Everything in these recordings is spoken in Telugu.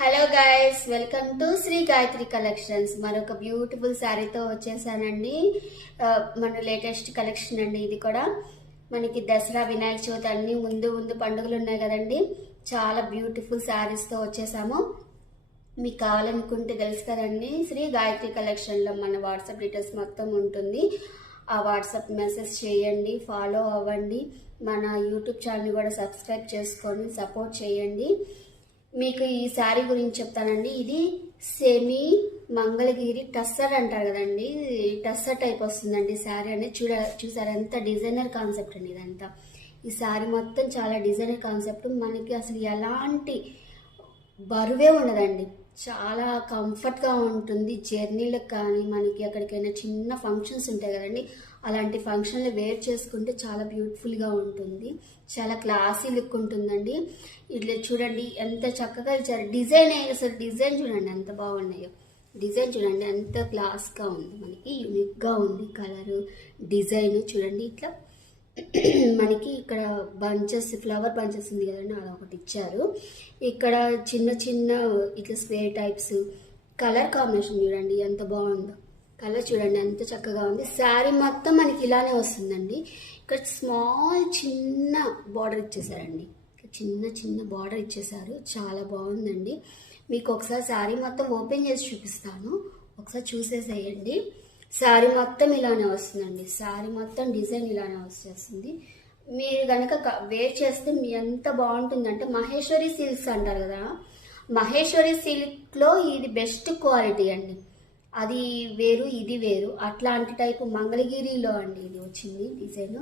Hello guys, welcome to Shri Gayatri collections. మరొక బ్యూటిఫుల్ శారీతో వచ్చేసానండి. మన లేటెస్ట్ కలెక్షన్ అండి. ఇది కూడా మనకి దసరా, వినాయక చవితి అన్ని ముందు పండుగలు ఉన్నాయి కదండి. చాలా బ్యూటిఫుల్ శారీస్తో వచ్చేసాము. మీకు కావాలనుకుంటే తెలుసు కదండి, శ్రీ గాయత్రి కలెక్షన్లో మన వాట్సాప్ డీటెయిల్స్ మొత్తం ఉంటుంది. ఆ వాట్సాప్ మెసేజ్ చేయండి, ఫాలో అవ్వండి. మన యూట్యూబ్ ఛానల్ కూడా సబ్స్క్రైబ్ చేసుకొని సపోర్ట్ చేయండి. మీకు ఈ శారీ గురించి చెప్తానండి. ఇది సెమీ మంగళగిరి టస్సర్ అంటారు కదండి, టస్సర్ టైప్ వస్తుందండి శారీ అనేది. చూసారు ఎంత డిజైనర్ కాన్సెప్ట్ అండి ఇదంతా. ఈ శారీ మొత్తం చాలా డిజైనర్ కాన్సెప్ట్. మనకి అసలు ఎలాంటి బరువే ఉండదండి. చాలా కంఫర్ట్గా ఉంటుంది. జర్నీలకు కానీ మనకి ఎక్కడికైనా చిన్న ఫంక్షన్స్ ఉంటాయి కదండి, అలాంటి ఫంక్షన్లు వేర్ చేసుకుంటే చాలా బ్యూటిఫుల్గా ఉంటుంది. చాలా క్లాసీ లుక్ ఉంటుందండి. ఇట్లా చూడండి ఎంత చక్కగా ఇచ్చారు. డిజైన్ అసలు డిజైన్ చూడండి ఎంత బాగున్నాయో. డిజైన్ చూడండి ఎంత క్లాస్గా ఉంది, మనకి యూనిక్గా ఉంది. కలరు డిజైన్ చూడండి. ఇట్లా మనకి ఇక్కడ బంచెస్, ఫ్లవర్ బంచెస్ ఉంది కదండి, అదొకటి ఇచ్చారు. ఇక్కడ చిన్న చిన్న ఇట్లా స్క్వేర్ టైప్స్. కలర్ కాంబినేషన్ చూడండి ఎంత బాగుందో. కలర్ చూడండి ఎంత చక్కగా ఉంది. శారీ మొత్తం మనకి ఇలానే వస్తుందండి. ఇక్కడ స్మాల్ చిన్న బార్డర్ ఇచ్చేసారండి. చిన్న బార్డర్ ఇచ్చేసారు. చాలా బాగుందండి. మీకు ఒకసారి శారీ మొత్తం ఓపెన్ చేసి చూపిస్తాను, ఒకసారి చూసేసేయండి. శారీ మొత్తం ఇలానే వస్తుందండి. శారీ మొత్తం డిజైన్ ఇలానే వచ్చేస్తుంది. మీరు కనుక వేర్ చేస్తే మీ ఎంత బాగుంటుందంటే, మహేశ్వరి సిల్క్స్ అంటారు కదా, మహేశ్వరి సిల్క్లో ఇది బెస్ట్ క్వాలిటీ అండి. అది వేరు ఇది వేరు, అట్లాంటి టైపు మంగళగిరిలో అండి ఇది వచ్చింది డిజైన్.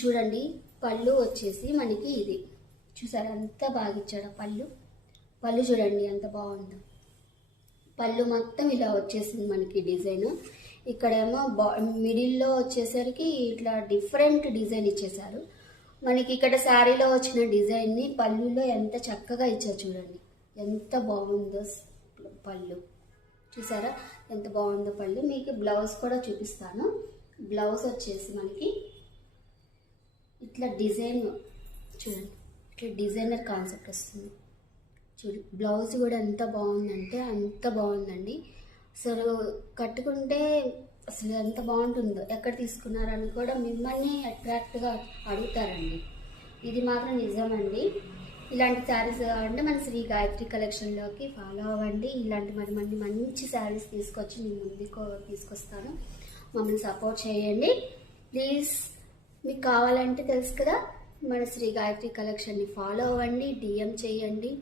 చూడండి పళ్ళు వచ్చేసి మనకి ఇది చూసారు ఎంత బాగా ఇచ్చాడు. పళ్ళు చూడండి ఎంత బాగుందో. పళ్ళు మొత్తం ఇలా వచ్చేసింది మనకి డిజైన్. ఇక్కడేమో మిడిల్లో వచ్చేసరికి ఇట్లా డిఫరెంట్ డిజైన్ ఇచ్చేసారు. మనకి ఇక్కడ శారీలో వచ్చిన డిజైన్ని పళ్ళులో ఎంత చక్కగా ఇచ్చారు చూడండి. ఎంత బాగుందో పళ్ళు, చూసారా ఎంత బాగుందో పళ్ళు. మీకు బ్లౌజ్ కూడా చూపిస్తాను. బ్లౌజ్ వచ్చేసి మనకి ఇట్లా డిజైన్ చూడండి, ఇట్లా డిజైనర్ కాన్సెప్ట్ వస్తుంది. చూడు బ్లౌజ్ కూడా ఎంత బాగుందంటే అంత బాగుందండి. అసలు కట్టుకుంటే అసలు ఎంత బాగుంటుందో, ఎక్కడ తీసుకున్నారని కూడా మిమ్మల్ని అట్రాక్ట్గా అడుగుతారండి. ఇది మాత్రం నిజమండి. ఇలాంటి శారీస్ కావాలంటే మన శ్రీ గాయత్రి కలెక్షన్లోకి ఫాలో అవ్వండి. ఇలాంటి మంచి శారీస్ తీసుకొచ్చి మీ ముందుకు తీసుకొస్తాను. మమ్మల్ని సపోర్ట్ చేయండి ప్లీజ్. మీకు కావాలంటే తెలుసు కదా, మన శ్రీ గాయత్రి కలెక్షన్ని ఫాలో అవ్వండి, డిఎం చేయండి.